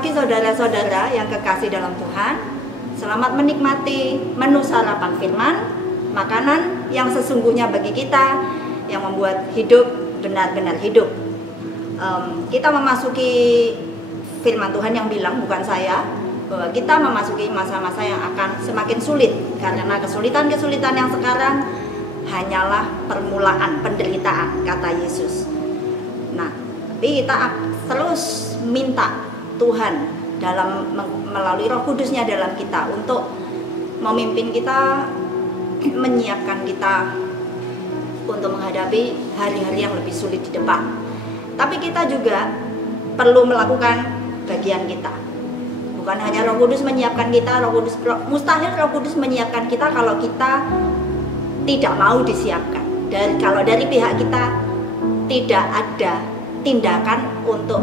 pagi saudara-saudara yang kekasih dalam Tuhan. Selamat menikmati menu sarapan firman, makanan yang sesungguhnya bagi kita yang membuat hidup benar-benar hidup. Kita memasuki firman Tuhan yang bilang, bukan saya, bahwa kita memasuki masa-masa yang akan semakin sulit. Karena kesulitan-kesulitan yang sekarang hanyalah permulaan penderitaan, kata Yesus. Nah, tapi kita terus minta Tuhan melalui Roh Kudusnya dalam kita untuk memimpin kita, menyiapkan kita untuk menghadapi hari-hari yang lebih sulit di depan. Tapi kita juga perlu melakukan bagian kita. Bukan hanya Roh Kudus menyiapkan kita, mustahil Roh Kudus menyiapkan kita kalau kita tidak mau disiapkan. Dan kalau dari pihak kita tidak ada tindakan untuk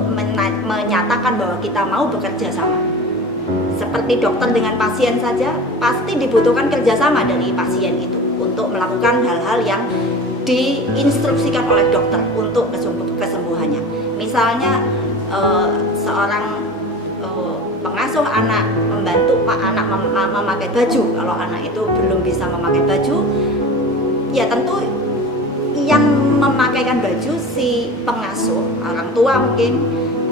menyatakan bahwa kita mau bekerja sama. Seperti dokter dengan pasien saja, pasti dibutuhkan kerjasama dari pasien itu untuk melakukan hal-hal yang diinstruksikan oleh dokter untuk kesembuhannya. Misalnya seorang pengasuh anak membantu anak memakai baju. Kalau anak itu belum bisa memakai baju, ya tentu yang memakaikan baju si pengasuh, orang tua mungkin,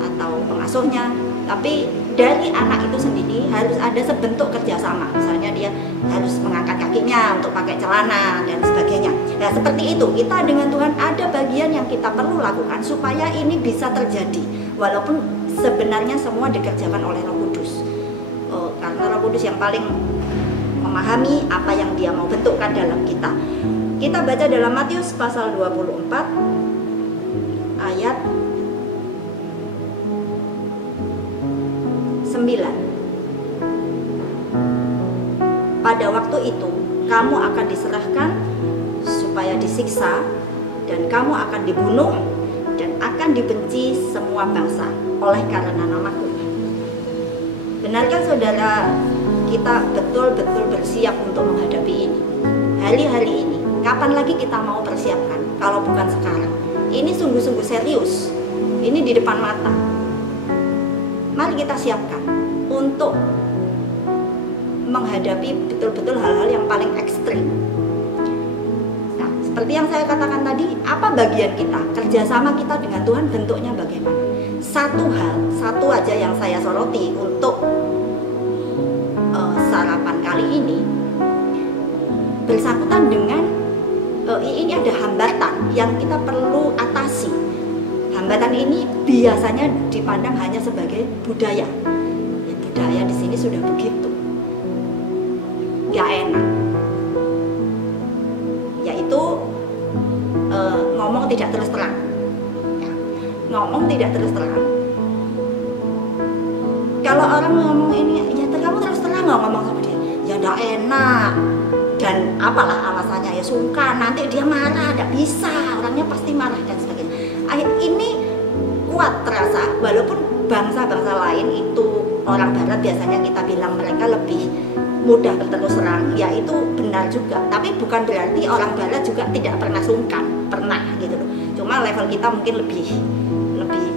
atau pengasuhnya. Tapi dari anak itu sendiri harus ada sebentuk kerjasama. Misalnya dia harus mengangkat kakinya untuk pakai celana dan sebagainya. Nah seperti itu, kita dengan Tuhan ada bagian yang kita perlu lakukan supaya ini bisa terjadi. Walaupun sebenarnya semua dikerjakan oleh Roh Kudus. Karena Roh Kudus yang paling memahami apa yang dia mau bentukkan dalam kita. Kita baca dalam Matius pasal 24 ayat 9. Pada waktu itu kamu akan diserahkan supaya disiksa, dan kamu akan dibunuh dan akan dibenci semua bangsa oleh karena namaku. Benarkah saudara kita betul-betul bersiap untuk menghadapi ini? Hari-hari ini, kapan lagi kita mau persiapkan kalau bukan sekarang? Ini sungguh-sungguh serius. Ini di depan mata. Mari kita siapkan untuk menghadapi betul-betul hal-hal yang paling ekstrim. Nah, seperti yang saya katakan tadi, apa bagian kita? Kerjasama kita dengan Tuhan bentuknya bagaimana? Satu aja yang saya soroti untuk sarapan kali ini, bersangkutan dengan ini ada hambatan yang kita perlu atasi. Hambatan ini biasanya dipandang hanya sebagai budaya. Ya, budaya di sini sudah begitu, gak enak. Yaitu ngomong tidak terus terang. Ya, ngomong tidak terus terang. Kalau orang ngomong ini, ya kamu terus terang nggak ngomong sama dia, ya gak enak. Dan apalah alasannya, ya sungkan, nanti dia marah, tidak bisa, orangnya pasti marah dan sebagainya. Ini kuat terasa, walaupun bangsa-bangsa lain itu orang barat biasanya kita bilang mereka lebih mudah berterus terang, ya itu benar juga. Tapi bukan berarti orang barat juga tidak pernah sungkan, pernah gitu loh. Cuma level kita mungkin lebih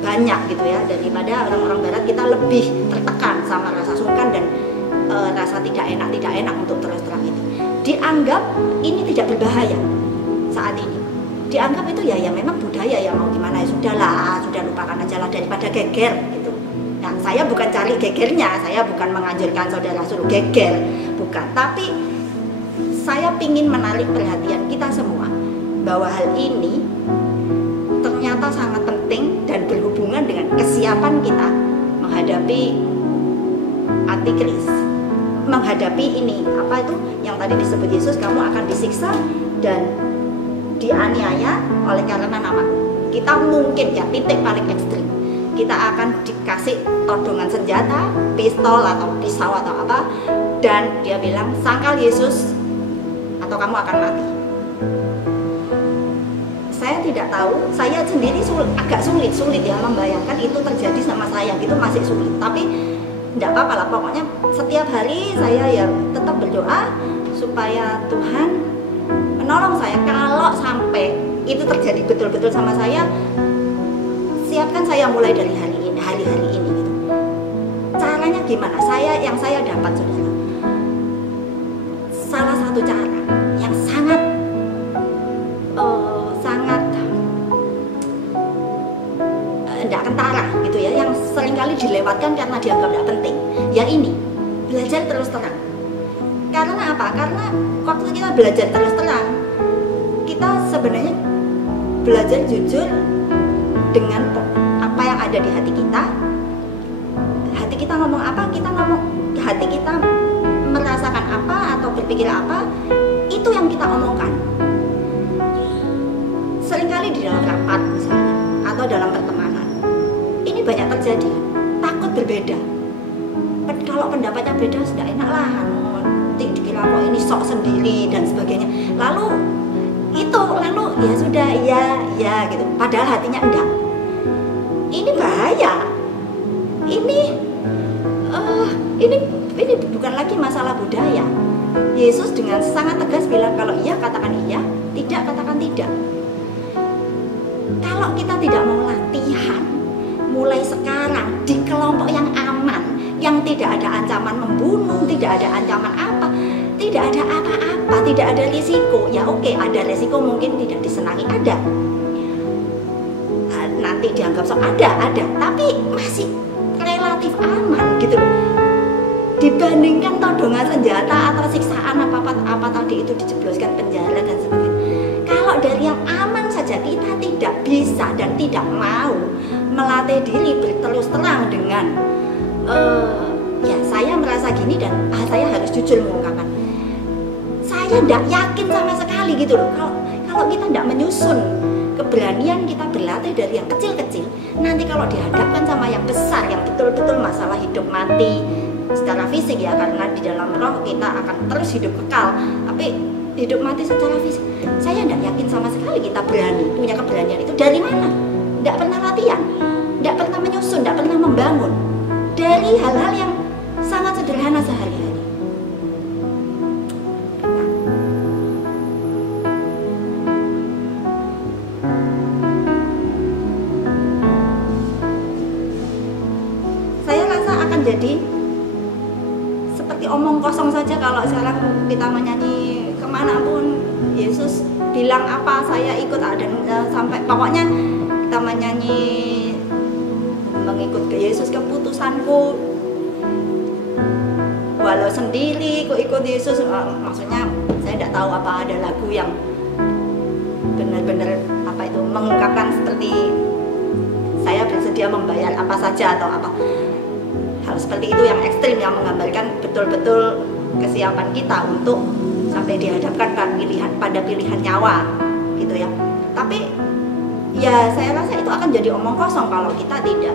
banyak gitu ya, daripada orang-orang barat. Kita lebih tertekan sama rasa sungkan dan rasa tidak enak untuk terus terang itu. Dianggap ini tidak berbahaya saat ini. Dianggap itu ya memang budaya, ya mau gimana, ya sudahlah, sudah lupakan aja lah daripada geger gitu. Nah, saya bukan cari gegernya, saya bukan menganjurkan saudara suruh geger, bukan. Tapi saya ingin menarik perhatian kita semua bahwa hal ini ternyata sangat penting dan berhubungan dengan kesiapan kita menghadapi antikris. Menghadapi ini, apa itu yang tadi disebut Yesus, kamu akan disiksa dan dianiaya oleh karena namaku. Kita mungkin ya titik paling ekstrim, kita akan dikasih todongan senjata, pistol atau pisau atau apa, dan dia bilang sangkal Yesus atau kamu akan mati. Saya tidak tahu, saya sendiri agak sulit ya membayangkan itu terjadi sama saya gitu, masih sulit. Tapi tidak apa-apa lah, pokoknya setiap hari saya ya tetap berdoa supaya Tuhan menolong saya. Kalau sampai itu terjadi betul-betul sama saya, siapkan saya mulai dari hari ini gitu. Caranya gimana? Yang saya dapat, saudara, salah satu cara yang sangat tidak kentara gitu ya, yang seringkali dilewatkan karena dianggap tidak penting, ya ini belajar terus terang. Karena apa? Karena waktu kita belajar terus terang, kita sebenarnya belajar jujur dengan apa yang ada di hati kita. Hati kita ngomong apa, kita ngomong, hati kita merasakan apa atau berpikir apa, itu yang kita omongkan. Seringkali di dalam rapat misalnya, atau dalam pertemanan, ini banyak terjadi, takut berbeda. Kalau pendapatnya beda sudah enak lah, nanti dikira kok ini sok sendiri dan sebagainya. Lalu ya sudah, ya gitu. Padahal hatinya enggak. Ini bahaya. Ini bukan lagi masalah budaya. Yesus dengan sangat tegas bilang kalau iya katakan iya, tidak katakan tidak. Kalau kita tidak mau latihan mulai sekarang di kelompok yang aman, yang tidak ada ancaman membunuh, tidak ada ancaman apa, tidak ada apa-apa, tidak ada risiko. Ya oke, ada risiko mungkin tidak disenangi, ada. Nanti dianggap sok ada, tapi masih relatif aman gitu loh. Dibandingkan todongan senjata atau siksaan apa tadi itu dijebloskan penjara dan sebagainya. Kalau dari yang aman saja kita tidak bisa dan tidak mau melatih diri berterus terang dengan ya saya merasa gini dan saya harus jujur mengungkapkan. Saya tidak yakin sama sekali gitu loh. Kalau kita tidak menyusun keberanian kita berlatih dari yang kecil-kecil, nanti kalau dihadapkan sama yang besar, yang betul-betul masalah hidup mati secara fisik ya, karena di dalam roh kita akan terus hidup kekal, tapi hidup mati secara fisik, saya tidak yakin sama sekali kita berani, punya keberanian itu dari mana? Tidak pernah latihan, tidak pernah menyusun, tidak pernah membangun dari hal-hal yang sangat sederhana sehari-hari. Saya rasa akan jadi seperti omong kosong saja kalau sekarang kita menyanyi kemana pun Yesus bilang apa saya ikut, dan sampai pokoknya kita menyanyi mengikut ke Yesus keputusanku, walau sendiri ku ikut Yesus. Maksudnya saya tidak tahu apa ada lagu yang benar-benar apa itu mengungkapkan seperti saya bersedia membayar apa saja atau apa hal seperti itu yang ekstrim, yang menggambarkan betul-betul kesiapan kita untuk sampai dihadapkan pada pilihan nyawa gitu ya. Tapi ya saya rasa itu akan jadi omong kosong kalau kita tidak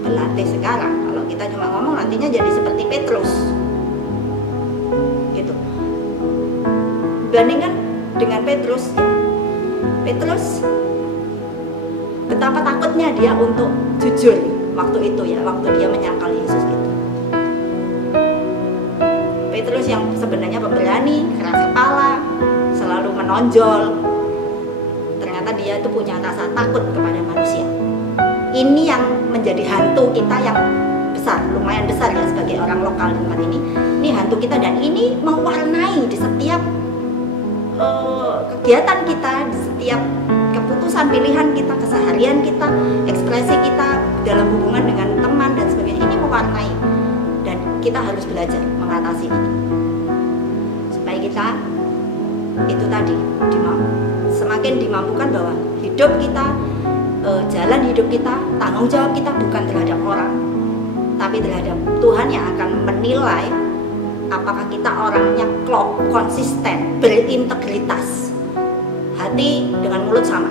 berlatih sekarang. Kalau kita cuma ngomong nantinya jadi seperti Petrus gitu. Bandingkan dengan Petrus betapa takutnya dia untuk jujur waktu itu ya, waktu dia menyangkal Yesus gitu. Petrus yang sebenarnya pemberani, keras kepala, selalu menonjol, ternyata dia itu punya rasa takut kepada manusia. Ini yang menjadi hantu kita yang besar, lumayan besar ya sebagai orang lokal di tempat ini. Ini hantu kita dan ini mewarnai di setiap kegiatan kita, di setiap keputusan pilihan kita, keseharian kita, ekspresi kita dalam hubungan dengan teman dan sebagainya. Ini mewarnai dan kita harus belajar mengatasi ini supaya kita itu tadi semakin dimampukan bahwa hidup kita, jalan hidup kita, tanggung jawab kita bukan terhadap orang tapi terhadap Tuhan yang akan menilai apakah kita orangnya klop, konsisten, berintegritas. Hati dengan mulut sama,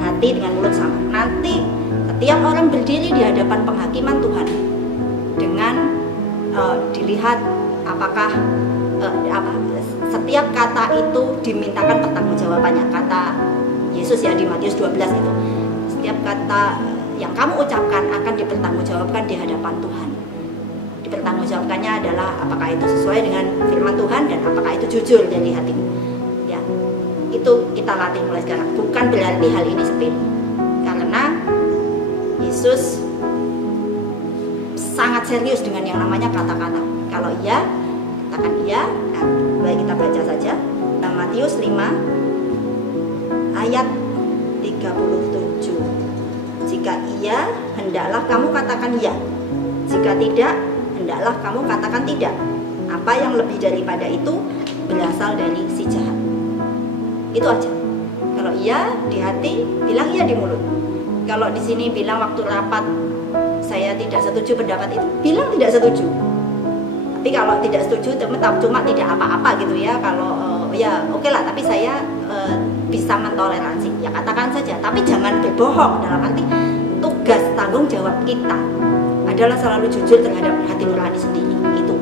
hati dengan mulut sama. Nanti setiap orang berdiri di hadapan penghakiman Tuhan dengan dilihat apakah setiap kata itu dimintakan pertanggungjawabannya. Kata Yesus ya di Matius 12 itu, setiap kata yang kamu ucapkan akan dipertanggungjawabkan di hadapan Tuhan. Dipertanggungjawabkannya adalah apakah itu sesuai dengan firman Tuhan dan apakah itu jujur dari hatimu. Ya, itu kita latih mulai sekarang. Bukan berarti hal ini sepele, karena Yesus sangat serius dengan yang namanya kata-kata. Kalau iya, katakan iya. Nah, baik kita baca saja. Matius 5 ayat 37. Jika iya, hendaklah kamu katakan iya. Jika tidak, hendaklah kamu katakan tidak. Apa yang lebih daripada itu berasal dari si jahat. Itu aja. Kalau iya di hati, bilang iya di mulut. Kalau di sini bilang waktu rapat saya tidak setuju pendapat itu, bilang tidak setuju. Tapi kalau tidak setuju cuma tidak apa-apa gitu ya. Kalau ya oke lah, tapi saya bisa mentoleransi. Ya katakan saja, tapi jangan berbohong. Dalam arti tugas tanggung jawab kita adalah selalu jujur terhadap hati nurani sendiri. Itu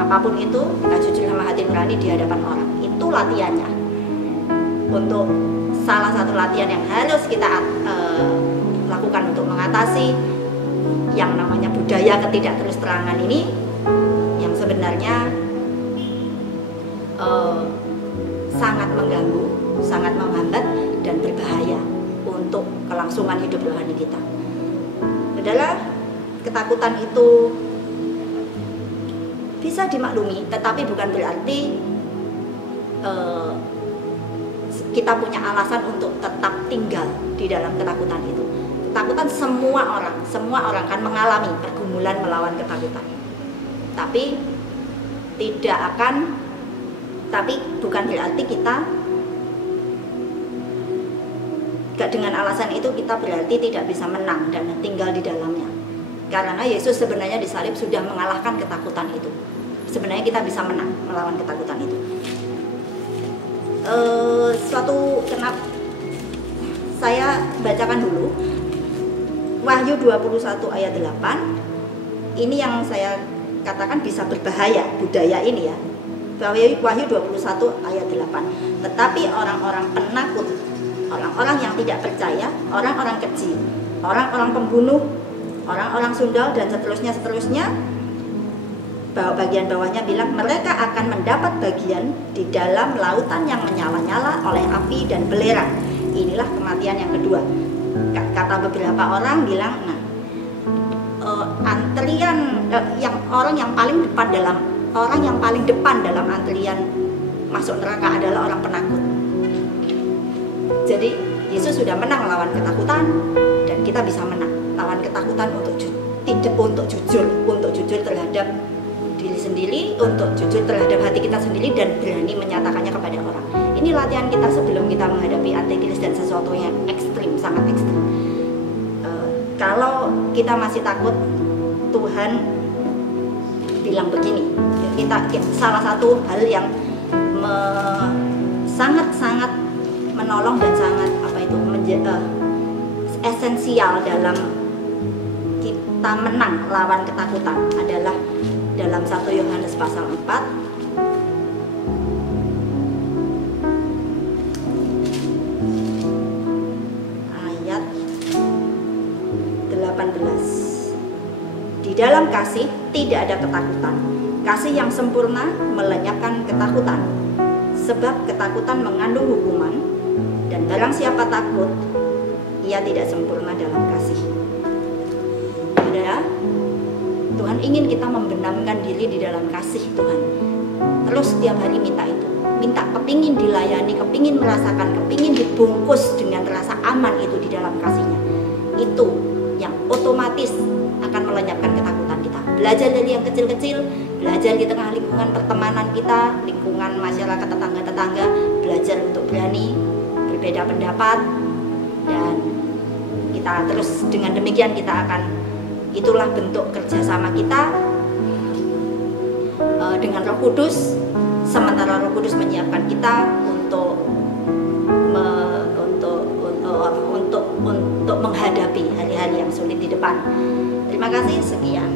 apapun itu, kita jujur sama hati nurani di hadapan orang. Itu latihannya. Untuk salah satu latihan yang harus kita lakukan untuk mengatasi yang namanya budaya ketidakterus-terangan ini, yang sebenarnya sangat mengganggu, sangat menghambat dan berbahaya untuk kelangsungan hidup rohani kita. Adalah ketakutan itu bisa dimaklumi, tetapi bukan berarti kita punya alasan untuk tetap tinggal di dalam ketakutan itu. Ketakutan semua orang kan mengalami pergumulan melawan ketakutan. Tapi bukan berarti kita dengan alasan itu kita berarti tidak bisa menang dan tinggal di dalamnya. Karena Yesus sebenarnya disalib sudah mengalahkan ketakutan itu. Sebenarnya kita bisa menang melawan ketakutan itu. Kenapa saya bacakan dulu Wahyu 21 ayat 8. Ini yang saya katakan bisa berbahaya budaya ini ya. Wahyu 21 ayat 8. Tetapi orang-orang penakut, orang-orang yang tidak percaya, orang-orang keji, orang-orang pembunuh, orang-orang sundal dan seterusnya, bagian bawahnya bilang mereka akan mendapat bagian di dalam lautan yang menyala-nyala oleh api dan belerang. Inilah kematian yang kedua. Kata beberapa orang bilang, antrian orang yang paling depan dalam antrian masuk neraka adalah orang penakut. Jadi Yesus sudah menang melawan ketakutan dan kita bisa menang lawan ketakutan untuk jujur terhadap diri sendiri, untuk jujur terhadap hati kita sendiri dan berani menyatakannya kepada orang. Ini latihan kita sebelum kita menghadapi antikris dan sesuatu yang ekstrim, sangat ekstrim. Kalau kita masih takut, Tuhan bilang begini. Salah satu hal yang sangat-sangat menolong dan sangat esensial dalam kita menang lawan ketakutan adalah dalam 1 Yohanes pasal 4 ayat 18. Di dalam kasih tidak ada ketakutan. Kasih yang sempurna melenyapkan ketakutan. Sebab ketakutan mengandung hukuman, dan barang siapa takut, ia tidak sempurna dalam kasih. Saudara, Tuhan ingin kita membenamkan diri di dalam kasih Tuhan. Terus setiap hari minta itu. Minta kepingin dilayani, kepingin merasakan, kepingin dibungkus dengan rasa aman itu di dalam kasihnya. Itu yang otomatis akan melenyapkan ketakutan kita. Belajar dari yang kecil-kecil, belajar di tengah lingkungan pertemanan kita, lingkungan masyarakat tetangga-tetangga, belajar untuk berani berbeda pendapat, dan kita terus dengan demikian kita akan, itulah bentuk kerjasama kita dengan Roh Kudus, sementara Roh Kudus menyiapkan kita untuk menghadapi hari-hari yang sulit di depan. Terima kasih, sekian.